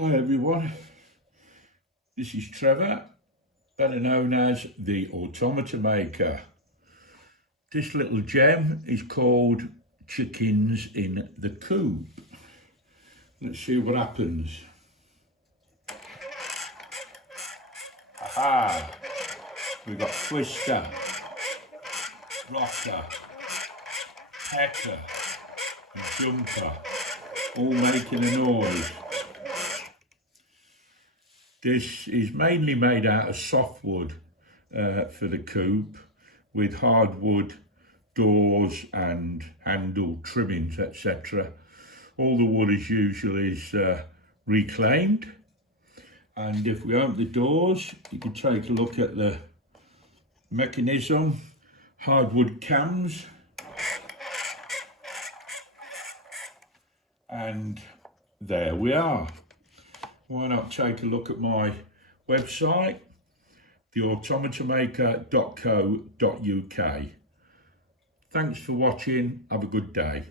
Hi everyone, this is Trevor, better known as the Automata Maker. This little gem is called Chickens in the Coop. Let's see what happens. Aha! We've got Twister, Rocker, Pecker and Jumper all making a noise. This is mainly made out of softwood for the coop, with hardwood doors and handle trimmings, etc. All the wood as usual is reclaimed. And if we open the doors, you can take a look at the mechanism, hardwood cams, and there we are. Why not take a look at my website, theautomatamaker.co.uk. Thanks for watching. Have a good day.